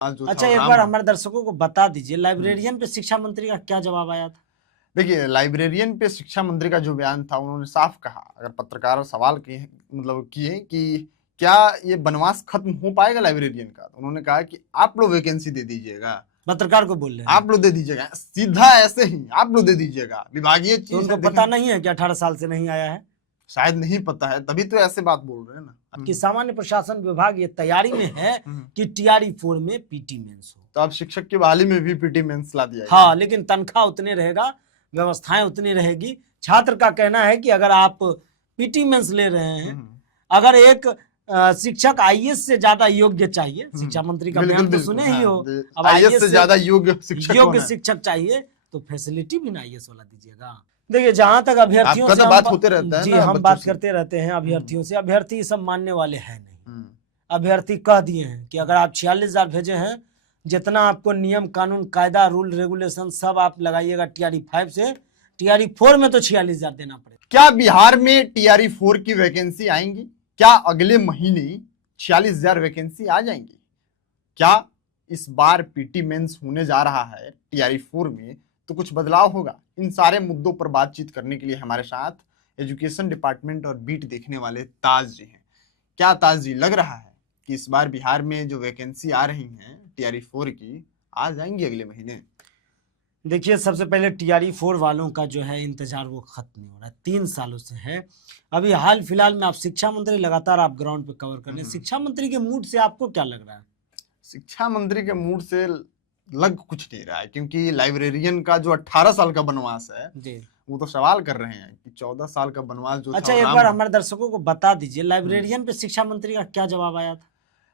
आज जो अच्छा, था एक राम। बार हमारे दर्शकों को बता दीजिए, लाइब्रेरियन पे शिक्षा मंत्री का क्या जवाब आया था? देखिए, लाइब्रेरियन पे शिक्षा मंत्री का जो बयान था, उन्होंने साफ कहा, अगर पत्रकार सवाल किए मतलब किए कि क्या ये बनवास खत्म हो पाएगा लाइब्रेरियन का, तो उन्होंने कहा कि आप लोग वैकेंसी दे दीजिएगा, पत्रकार को बोल रहे हैं आप लोग दे दीजिएगा, सीधा ऐसे ही आप लोग दे दीजिएगा, विभागीय तो चीज उनको है। पता नहीं है कि 18 साल से नहीं आया है? शायद नहीं पता है, तभी तो ऐसे बात बोल रहे हैं ना कि सामान्य प्रशासन विभाग ये तैयारी में है कि टीआरई 4 में पीटी मेंस हो। तो अब शिक्षक की बहाली में भी पीटी मेंस ला दिया हाँ, लेकिन तनख्वाह उतनी रहेगा, व्यवस्थाएं उतनी रहेगी। छात्र का कहना है कि अगर आप पीटी मेंस ले रहे हैं, अगर एक शिक्षक आईएएस से ज्यादा योग्य चाहिए, शिक्षा मंत्री का बयान तो सुने ही हो, अब आईएएस से ज्यादा योग्य शिक्षक चाहिए तो फैसिलिटी भी ना आईएएस वाला दीजिएगा। देखिए, जहां तक अभ्यर्थियों से बात होते रहता है जी ना, हम बात करते रहते हैं अभ्यर्थियों से, अभ्यर्थी सब मानने वाले हैं नहीं। अभ्यर्थी कह दिए हैं कि अगर आप 46,000 भेजे हैं, जितना आपको नियम कानून कायदा रूल रेगुलेशन सब आप लगाइएगा टीआरई 5 से, टीआरई 4 में तो 46,000 देना पड़ेगा। क्या बिहार में टीआरई 4 की वैकेंसी आएंगी? क्या अगले महीने 46,000 वैकेंसी आ जाएंगी? क्या इस बार पीटी मेंस होने जा रहा है टीआरई 4 में, तो कुछ बदलाव होगा? इन सारे मुद्दों पर बातचीत करने के लिए हमारे साथ एजुकेशन डिपार्टमेंट और बीट देखने वाले ताज जी हैं। क्या ताज जी, लग रहा है कि इस बार बिहार में जो वैकेंसी आ रही हैं टीआरई 4 की, आ जाएंगी अगले महीने? देखिए, सबसे पहले टीआरई 4 वालों का जो है इंतजार वो खत्म नहीं हो रहा है, 3 सालों से है। अभी हाल फिलहाल में आप शिक्षा मंत्री लगातार आप ग्राउंड पे कवर कर रहे हैं, शिक्षा मंत्री के मूड से आपको क्या लग रहा है? शिक्षा मंत्री के मूड से लग कुछ नहीं रहा है, क्योंकि लाइब्रेरियन का जो 18 साल का बनवास है जी, वो तो सवाल कर रहे हैं कि 14 साल का बनवास जो अच्छा, एक बार हमारे दर्शकों को बता दीजिए, लाइब्रेरियन पे शिक्षा मंत्री का क्या जवाब आया था?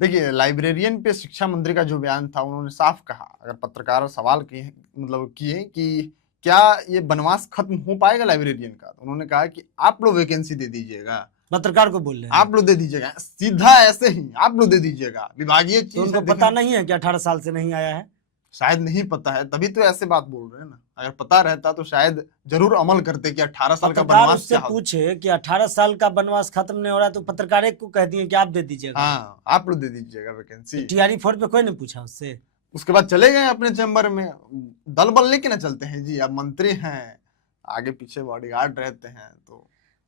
देखिए, लाइब्रेरियन पे शिक्षा मंत्री का जो बयान था, उन्होंने साफ कहा, अगर पत्रकार सवाल किए कि क्या ये बनवास खत्म हो पाएगा लाइब्रेरियन का, तो उन्होंने कहा कि आप लोग वैकेंसी दे दीजिएगा, पत्रकार को बोल रहे हैं आप लोग दे दीजिएगा, सीधा ऐसे ही आप लोग दे दीजिएगा, विभागीय चीज तो उनको पता नहीं है कि 18 साल से नहीं आया है? शायद नहीं पता है, तभी तो ऐसे बात बोल रहे हैं ना। अगर पता रहता तो शायद जरूर अमल करते कि 18 साल का बनवास से पूछे कि 18 साल का बनवास खत्म नहीं हो रहा, तो पत्रकार एक को कह दिए कि आप दे दीजिएगा। हाँ, आप लोग दे दीजिएगा वैकेंसी। टीआरई 4 पे कोई नहीं पूछा उससे? उसके बाद चले गए अपने चैम्बर में, दल बल लेके ना चलते हैं जी, अब मंत्री हैं, आगे पीछे बॉडीगार्ड रहते हैं।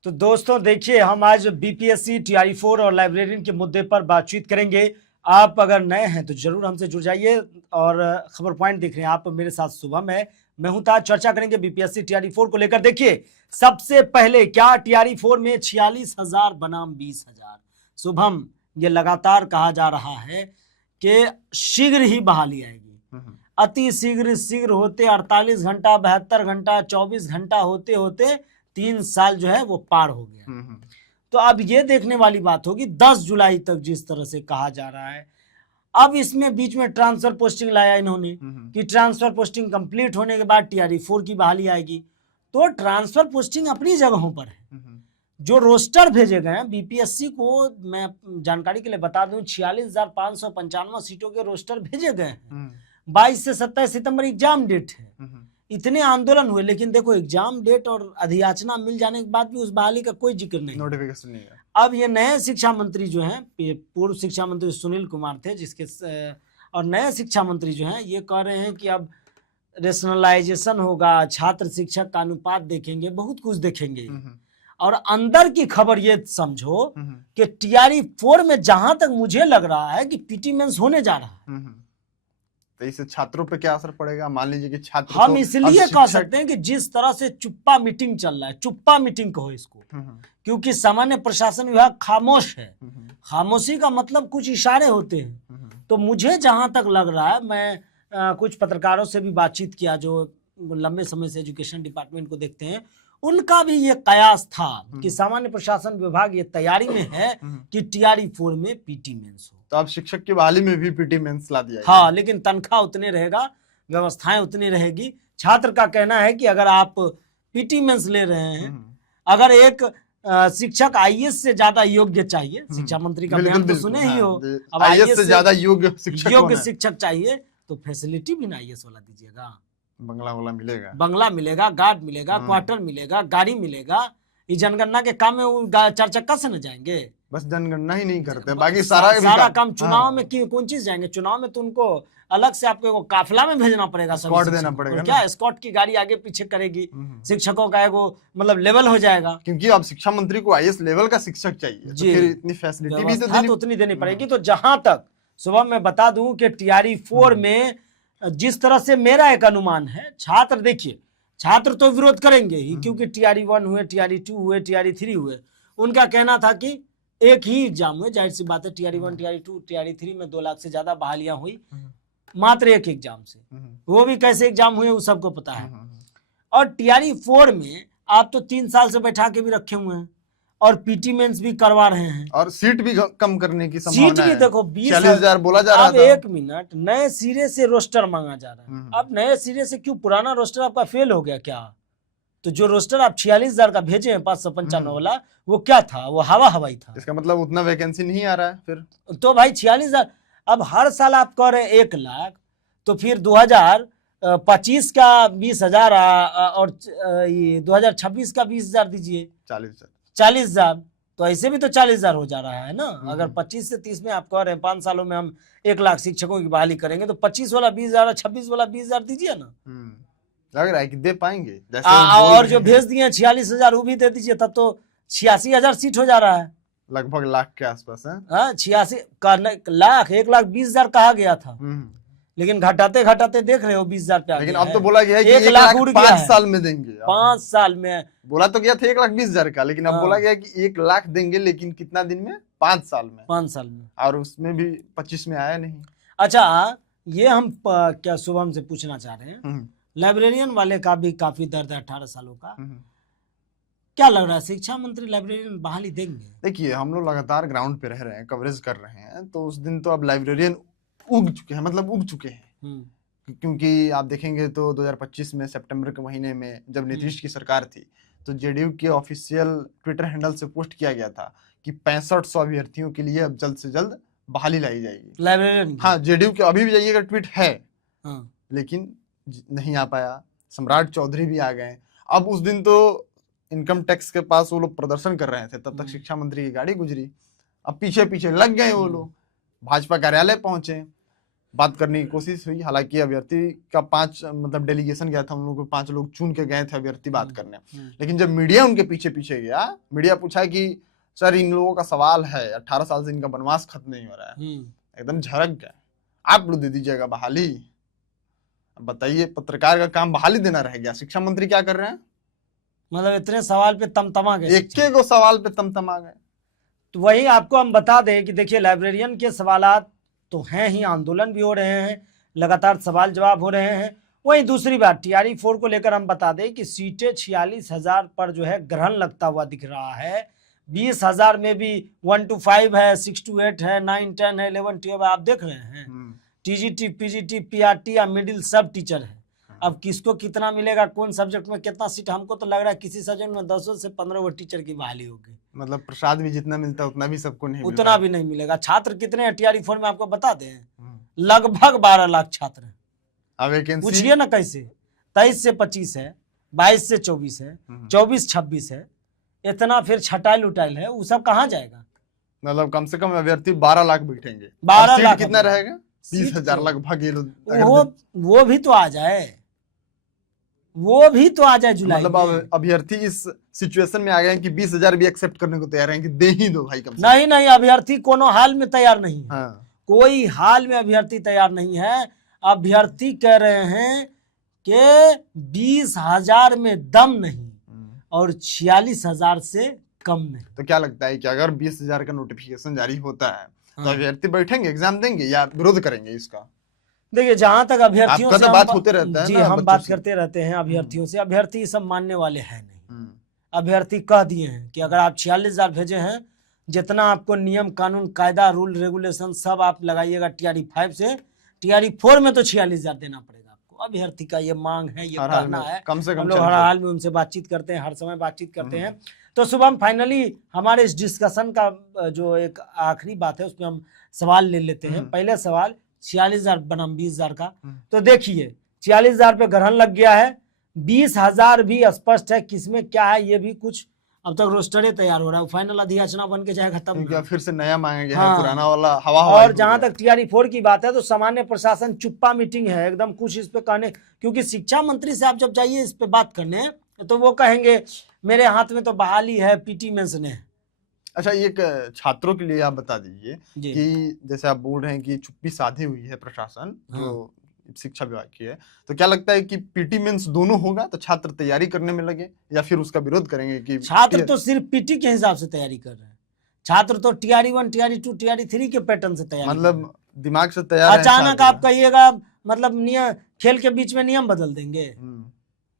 तो दोस्तों देखिए, हम आज बीपीएससी, टीआरई 4 और लाइब्रेरियन के मुद्दे पर बातचीत करेंगे। आप अगर नए हैं तो जरूर हमसे जुड़ जाइए और खबर पॉइंट देख रहे हैं आप मेरे साथ शुभम है, मैं हूं ताज। चर्चा करेंगे बीपीएससी टीआरई 4 को लेकर। देखिए, सबसे पहले क्या टीआरई 4 में 46,000 बनाम 20,000? शुभम, ये लगातार कहा जा रहा है कि शीघ्र ही बहाली आएगी, अति शीघ्र होते 48 घंटा, 72 घंटा, 24 घंटा होते होते 3 साल जो है वो पार हो गया। तो अब ये देखने वाली बात होगी 10 जुलाई तक, जिस तरह से कहा जा रहा है। अब इसमें बीच में ट्रांसफर पोस्टिंग लाया इन्होंने कि ट्रांसफर पोस्टिंग कंप्लीट होने के बाद टीआरई 4 की बहाली आएगी। तो ट्रांसफर पोस्टिंग अपनी जगहों पर है, जो रोस्टर भेजे गए हैं बीपीएससी को, मैं जानकारी के लिए बता दूं, 46,595 सीटों के रोस्टर भेजे गए हैं। 22 से 27 सितंबर एग्जाम डेट है। इतने आंदोलन हुए, लेकिन देखो एग्जाम डेट और अधियाचना मिल जाने के बाद भी उस बहाली का कोई जिक्र नहीं, नोटिफिकेशन नहीं है। अब ये नए शिक्षा मंत्री जो हैं, पूर्व शिक्षा मंत्री सुनील कुमार थे जिसके, और नए शिक्षा मंत्री जो हैं ये कह रहे हैं कि अब रेशनलाइजेशन होगा, छात्र शिक्षक का अनुपात देखेंगे, बहुत कुछ देखेंगे। और अंदर की खबर ये समझो कि टीआरई 4 में जहां तक मुझे लग रहा है कि पीटी मेंस होने जा रहा है, तो इससे छात्रों पे क्या असर पड़ेगा? मान लीजिए कि छात्र, हम इसलिए कह सकते हैं कि जिस तरह से चुप्पा मीटिंग चल रहा है, चुप्पा मीटिंग कहो इसको, क्योंकि सामान्य प्रशासन विभाग खामोश है। खामोशी का मतलब कुछ इशारे होते हैं। तो मुझे जहां तक लग रहा है, मैं कुछ पत्रकारों से भी बातचीत किया जो लंबे समय से एजुकेशन डिपार्टमेंट को देखते हैं, उनका भी ये कयास था कि सामान्य प्रशासन विभाग ये तैयारी में है कि टीआरई 4 में पीटी मेंस हो। तो अब शिक्षक की बहाली में भी पीटी मेंस ला दिया। हाँ, लेकिन तनख्वाह उतनी रहेगा, व्यवस्थाएं उतनी रहेगी। छात्र का कहना है कि अगर आप पीटी मेंस ले रहे हैं, अगर एक शिक्षक आईएएस से ज्यादा योग्य चाहिए, शिक्षा मंत्री का बयान तो सुने ही हो, अब आईएएस से ज्यादा योग्य शिक्षक चाहिए तो फैसिलिटी भी ना आईएएस वाला दीजिएगा। बंगला मिलेगा, गार्ड मिलेगा, क्वार्टर मिलेगा, गाड़ी मिलेगा। इस जनगणना के काम में 4 चक्का से न जाएंगे? बस जनगणना ही नहीं करते, बाकी सारा सारा काम चुनाव हाँ। में क्यों कौन चीज जाएंगे? चुनाव में तो उनको अलग से आपको एगो काफिला में भेजना पड़ेगा, सभी स्कॉट शिक्षकों देना को। पड़ेगा और ना। क्या स्कॉट की गाड़ी आगे पीछे करेगी, शिक्षकों का एगो मतलब लेवल हो जाएगा। क्योंकि अब शिक्षा मंत्री को आईएएस लेवल का शिक्षक चाहिए, तो जी। फिर इतनी फैसिलिटी भी तो व्यवस्था देनी तो उतनी देनी पड़ेगी। तो जहां तक सुबह मैं बता दूं कि टीआरई 4 में जिस तरह से मेरा एक अनुमान है, छात्र देखिए, छात्र तो विरोध करेंगे ही, क्योंकि टीआरई 1 हुए, टीआरई 2 हुए, टीआरई 3 हुए। उनका कहना था कि एक ही एग्जाम हुए, जाहिर सी बात है, टीआरई 1, टीआरई 2, टीआरई 3 में 2 लाख से ज्यादा बहालियां हुई मात्र एक एग्जाम से। वो भी कैसे एग्जाम हुए वो सबको पता है। और टीआरई 4 में आप तो 3 साल से बैठा के भी रखे हुए हैं और पीटी मेंस भी करवा रहे हैं, और सीट भी कम करने की संभावना सीट भी है। देखो 40,000 बोला जा रहा अब था। एक मिनट, नए सिरे से रोस्टर मांगा जा रहा है। अब नए सिरे से क्यों? पुराना रोस्टर आपका फेल हो गया क्या? तो जो रोस्टर आप 46,000 का भेजे हैं 595 वाला, वो क्या था? वो हवाई था। इसका मतलब उतना वैकेंसी नहीं आ रहा है फिर। तो भाई 46,000, अब हर साल आप कह रहे हैं 1 लाख, तो फिर 2025 का 20,000 और ये 2026 का 20,000 दीजिए, 40,000। तो ऐसे भी तो 40,000 हो जा रहा है ना। अगर 25 से 30 में आप कह रहे हैं 5 सालों में हम 1 लाख शिक्षकों की बहाली करेंगे, तो 25 वाला 20,000 और 26 वाला 20,000 दीजिए ना। लग रहा है कि दे पाएंगे। और जो भेज दिए 46,000 वो भी दे दीजिए, तब तो 86,000 सीट हो जा रहा है, लगभग लाख के आसपास है। हाँ 86 का लाख, 1,20,000 कहा गया था, लेकिन घटाते घटाते देख रहे हो 20,000 पे आ लेकिन गया अब तो बोला गया है कि 1 लाख उड़ गया 5 है। साल में देंगे। 5 साल में बोला तो गया था 1,20,000 का, लेकिन अब हाँ। बोला गया कि 1 लाख देंगे, लेकिन कितना दिन में? 5 साल में। 5 साल में, और उसमें भी 25 में आया नहीं। अच्छा ये हम क्या शुभम से पूछना चाह रहे हैं, लाइब्रेरियन वाले का भी काफी दर्द है 18 सालों का, क्या लग रहा है शिक्षा मंत्री लाइब्रेरियन बहाली देंगे? देखिए, हम लोग लगातार ग्राउंड पे रह रहे हैं, कवरेज कर रहे हैं, तो उस दिन तो अब लाइब्रेरियन उग चुके हैं, मतलब उग चुके हैं। क्योंकि आप देखेंगे तो 2025 में सितंबर के महीने में जब नीतीश की सरकार थी, तो जेडीयू के ऑफिशियल ट्विटर हैंडल से पोस्ट किया गया था कि 6500 अभ्यर्थियों के लिए अब जल्द से जल्द बहाली लाई जाएगी लाइब्रेरियन। हाँ, जेडीयू के अभी भी जाइएगा ट्वीट है, हाँ। लेकिन नहीं आ पाया। सम्राट चौधरी भी आ गए। अब उस दिन तो इनकम टैक्स के पास वो लोग प्रदर्शन कर रहे थे, तब तक शिक्षा मंत्री की गाड़ी गुजरी। अब पीछे पीछे लग गए वो लोग, भाजपा कार्यालय पहुंचे, बात करने की कोशिश हुई। हालांकि अभ्यर्थी का 5 मतलब डेलीगेशन गया था, उन लोगों को 5 लोग चुन के गए थे अभ्यर्थी बात करने। लेकिन जब मीडिया उनके पीछे पीछे गया, मीडिया पूछा कि सर इन लोगों का सवाल है, 18 साल से इनका वनवास खत्म नहीं हो रहा है, एकदम झड़क गए। आप लोग दे दीजिएगा बहाली। बताइए, पत्रकार का काम बहाली देना रह गया, शिक्षा मंत्री क्या कर रहे हैं? मतलब इतने सवाल पे तमतमा गए, एक को सवाल पे तमतमा गए। तो वही आपको हम बता दें कि देखिए लाइब्रेरियन के सवालात तो हैं ही, आंदोलन भी हो रहे हैं, लगातार सवाल जवाब हो रहे हैं। वहीं दूसरी बात टीआरई 4 को लेकर हम बता दें कि सीटें 46,000 पर जो है ग्रहण लगता हुआ दिख रहा है। 20,000 में भी 1 to 5 है, 6 to 8 है, 9, 10 है, 11, 12 आप देख रहे हैं। टीजीटी, पीजीटी, पीआरटी या मिडिल सब टीचर है। अब किसको कितना मिलेगा, कौन सब्जेक्ट में कितना सीट, हमको तो लग रहा है किसी सब्जेक्ट में 10 से 15 टीचर की बहाली होगी। मतलब प्रसाद भी जितना मिलता है उतना भी सबको नहीं मिलेगा। उतना भी नहीं मिलेगा। छात्र कितने हैं टीआरई 4 में आपको बता दें, लगभग 12 लाख छात्र हैं। पूछिए ना कैसे, 23 से 25 है, 22 से 24 है, 24-26 है, इतना फिर छटाइल उटाइल है, वो सब कहाँ जाएगा? मतलब कम से कम अभ्यर्थी 12 लाख बैठेंगे। 12 लाख कितना रहेगा? 20,000 लगभग। ये वो भी तो आ जाए, वो भी तो आ जाए जुलाई मतलब में। अभ्यर्थी इस सिचुएशन में आ गए हैं कि 20,000 भी एक्सेप्ट करने को तैयार हैं कि दे ही दो भाई। कम से नहीं नहीं, अभ्यर्थी कोनो हाल में तैयार नहीं है। हाँ। कोई हाल में अभ्यर्थी तैयार नहीं है। अभ्यर्थी कह रहे हैं कि 20,000 में दम नहीं और 46,000 से कम नहीं। तो क्या लगता है कि अगर 20,000 का नोटिफिकेशन जारी होता है तो अभ्यर्थी बैठेंगे, एग्जाम देंगे या विरोध करेंगे इसका? देखिए, जहां तक अभ्यर्थियों से बात होते रहता है जी ना, हम बात करते रहते हैं अभ्यर्थियों से, अभ्यर्थी सब मानने वाले हैं नहीं। अभ्यर्थी कह दिए हैं कि अगर आप 46,000 भेजे हैं, जितना आपको नियम कानून कायदा रूल रेगुलेशन सब आप लगाइएगा टीआरई 5 से, टीआरई 4 में तो 46,000 देना पड़ेगा आपको। अभ्यर्थी का ये मांग है, ये कहना है। कम से कम हम लोग हर हाल में उनसे बातचीत करते हैं, हर समय बातचीत करते हैं। तो शुभम, फाइनली हमारे इस डिस्कशन का जो एक आखिरी बात है उसमें हम सवाल ले लेते हैं। पहले सवाल 46,000 बनाम 20,000 का। तो देखिए 46,000 पे ग्रहण लग गया है, 20,000 भी स्पष्ट है किसमें क्या है, ये भी कुछ अब तक रोस्टरे तैयार हो रहा है, फाइनल अधियाचना बन के जाएगा तब क्योंकि ना। अब फिर से नया मांगेंगे, हाँ। पुराना वाला हवा हवाई और हो जहां गया। तक टीआरई 4 की बात है तो सामान्य प्रशासन चुप्पा मीटिंग है एकदम, कुछ इस पे कहने, क्योंकि शिक्षा मंत्री से आप जब जाइए इस पे बात करने तो वो कहेंगे मेरे हाथ में तो बहाली है, पीटी मेंस ने। अच्छा, एक छात्रों के लिए आप बता दीजिए जी। कि जैसे आप बोल रहे हैं कि चुप्पी साधी हुई है प्रशासन हाँ। जो शिक्षा विभाग की है, तो क्या लगता है कि पीटी मेंस दोनों होगा तो छात्र तैयारी करने में लगे या फिर उसका विरोध करेंगे कि छात्र तो सिर्फ पीटी के हिसाब से तैयारी कर रहे हैं, छात्र तो टीआरई 1 टीआरई 2 टीआरई 3 के पैटर्न से तैयारी कर रहे हैं। मतलब दिमाग से तैयार है अचानक छात्र। आप कहिएगा मतलब नियम, खेल के बीच में नियम बदल देंगे,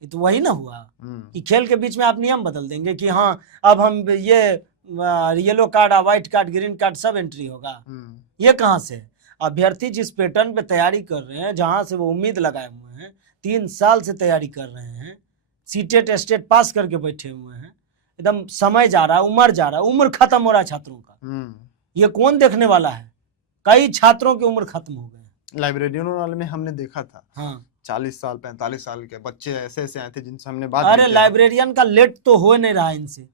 ये तो वही ना हुआ कि खेल के बीच में आप नियम बदल देंगे कि हाँ अब हम ये yellow card, white card, green card सब एंट्री होगा। ये कहाँ से? अभ्यर्थी जिस पैटर्न पे तैयारी कर रहे हैं, जहां से वो उम्मीद लगाए हुए हैं, 3 साल से तैयारी कर रहे हैं, सीटेट स्टेट पास करके बैठे हुए हैं, एकदम समय जा रहा है, उम्र जा रहा है, उम्र खत्म हो रहा है छात्रों का, ये कौन देखने वाला है? कई छात्रों की उम्र खत्म हो गई। लाइब्रेरियनों वाले में हमने देखा था, हाँ 40 साल 45 साल के बच्चे ऐसे ऐसे आए थे जिनसे हमने बात अरे की थी। लाइब्रेरियन का लेट तो हो नहीं रहा इनसे,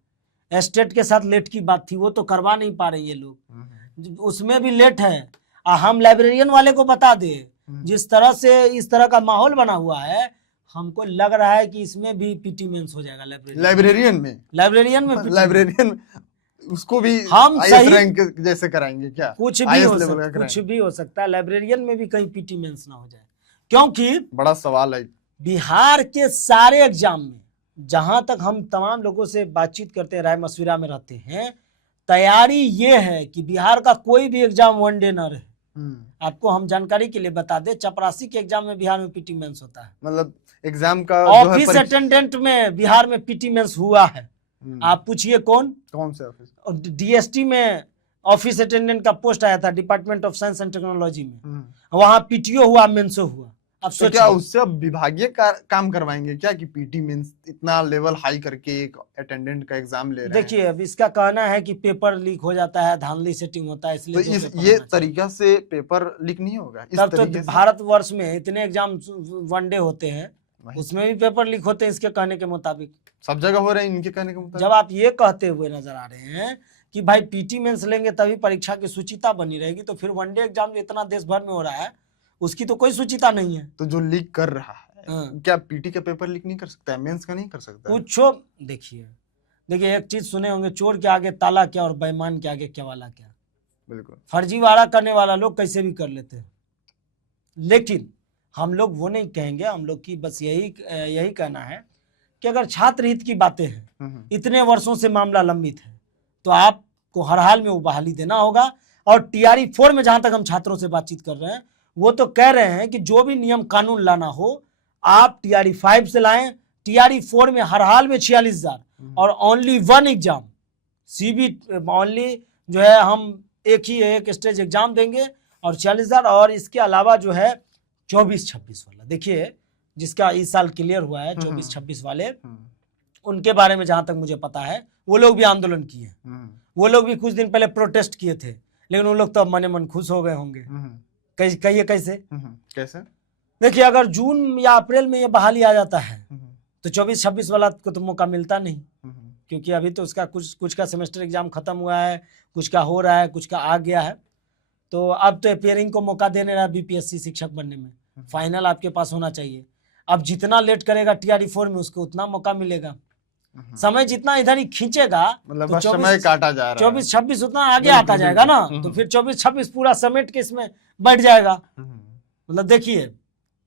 एस्टेट के साथ लेट की बात थी, वो तो करवा नहीं पा रहे ये लोग, उसमें भी लेट है। हम लाइब्रेरियन वाले को बता दे, जिस तरह से इस तरह का माहौल बना हुआ है, हमको लग रहा है कि इसमें भी पीटी मेंस हो जाएगा लाइब्रेरियन में लाइब्रेरियन उसको भी हम IAS सही रैंक जैसे कराएंगे क्या? कुछ भी IAS हो लेवल का सकता, कुछ कराएंगे। भी हो सकता है, लाइब्रेरियन में भी कहीं पीटी मेंस ना हो जाए, क्योंकि बड़ा सवाल है। बिहार के सारे एग्जाम में जहां तक हम तमाम लोगों से बातचीत करते हैं, राय मशविरा में रहते हैं, तैयारी ये है कि बिहार का कोई भी एग्जाम वन डे ना रहे। आपको हम जानकारी के लिए बता दें, चपरासी के एग्जाम में बिहार में पीटी मेंस होता है, मतलब एग्जाम का ऑफिस अटेंडेंट में बिहार में पीटी मेंस हुआ है। आप पूछिए कौन से ऑफिस? डीएसटी में ऑफिस अटेंडेंट का पोस्ट आया था, department of science and technology में, वहां पीटीओ हुआ, मेंसो हुआ। अब तो क्या उससे अब विभागीय काम करवाएंगे क्या कि पीटी मेंस इतना लेवल हाई करके एक अटेंडेंट का एग्जाम ले रहे हैं? देखिए अब इसका कहना है कि पेपर लीक हो जाता है, धांधली सेटिंग होता है, इसलिए तो ये तरीका से पेपर लीक नहीं होगा इस तब तरीके तो भारतवर्ष में इतने एग्जाम वनडे होते हैं, उसमें भी पेपर लीक होते हैं इसके कहने के मुताबिक, सब जगह हो रहे हैं इनके कहने के मुताबिक। जब आप ये कहते हुए नजर आ रहे हैं कि भाई पीटी मेंस लेंगे तभी परीक्षा की सुचिता बनी रहेगी, तो फिर वनडे एग्जाम जो इतना देश भर में हो रहा है उसकी तो कोई सुचिता नहीं है। तो जो लीक कर रहा है क्या पीटी का पेपर लीक नहीं कर सकता है, मेंस का नहीं कर सकता है? कुछ देखिए एक चीज सुने होंगे, चोर के आगे ताला क्या और बेईमान के आगे केवाला क्या। बिल्कुल, फर्जीवाड़ा करने वाला लोग कैसे भी कर लेते हैं, लेकिन हम लोग वो नहीं कहेंगे, हम लोग की बस यही कहना है कि अगर छात्र हित की बातें हैं, इतने वर्षों से मामला लंबित है, तो आपको हर हाल में वो बहाली देना होगा। और टीआरई 4 में जहां तक हम छात्रों से बातचीत कर रहे हैं, वो तो कह रहे हैं कि जो भी नियम कानून लाना हो आप टीआरई 5 से लाएं, टीआरई 4 में हर हाल में 46,000 और ओनली 1 एग्जाम सीबी ओनली जो है, हम एक स्टेज एग्जाम देंगे और 46,000, और इसके अलावा जो है 24-26 वाला, देखिए जिसका इस साल क्लियर हुआ है 24-26 वाले, उनके बारे में जहां तक मुझे पता है वो लोग भी आंदोलन किए, वो लोग भी कुछ दिन पहले प्रोटेस्ट किए थे, लेकिन वो लोग तो अब मने मन खुश हो गए होंगे। कहिए कैसे? देखिए अगर जून या अप्रैल में ये बहाली आ जाता है तो 24-26 वाला को तो मौका मिलता नहीं, क्योंकि अभी तो उसका कुछ का सेमेस्टर एग्जाम खत्म हुआ है, कुछ का हो रहा है, कुछ का आ गया है, तो अब तो अपियरिंग को मौका देने रहा बीपीएससी शिक्षक बनने में, फाइनल आपके पास होना चाहिए। अब जितना लेट करेगा टीआरई 4 में उसको उतना मौका मिलेगा, समय जितना इधर ही खींचेगा, मतलब तो समय काटा जा रहा है, 24-26 उतना आगे आता जाएगा ना, तो फिर 24-26 पूरा समेट के इसमें बैठ जाएगा। मतलब देखिए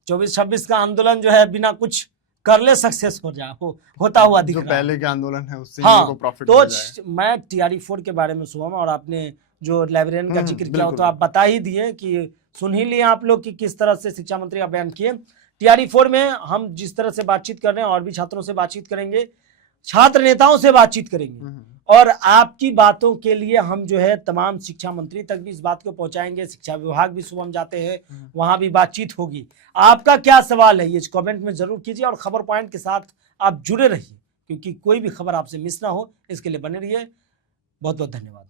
24-26 का आंदोलन जो है बिना कुछ कर ले सक्सेस होता हुआ दिख रहा है, पहले के आंदोलन है उससे हाँ, प्रॉफिट तो मैं टीआरई 4 के बारे में शुभम, और आपने जो लाइब्रेरियन का जिक्र किया तो आप बता ही दिए कि सुन ही लिए आप लोग कि किस तरह से शिक्षा मंत्री का बयान किए। टीआरई 4 में हम जिस तरह से बातचीत कर रहे हैं और भी छात्रों से बातचीत करेंगे, छात्र नेताओं से बातचीत करेंगे, और आपकी बातों के लिए हम जो है तमाम शिक्षा मंत्री तक भी इस बात को पहुंचाएंगे, शिक्षा विभाग भी शुभम जाते हैं वहां भी बातचीत होगी। आपका क्या सवाल है ये कमेंट में जरूर कीजिए, और खबर पॉइंट के साथ आप जुड़े रहिए, क्योंकि कोई भी खबर आपसे मिस ना हो, इसके लिए बने रहिए। बहुत बहुत धन्यवाद।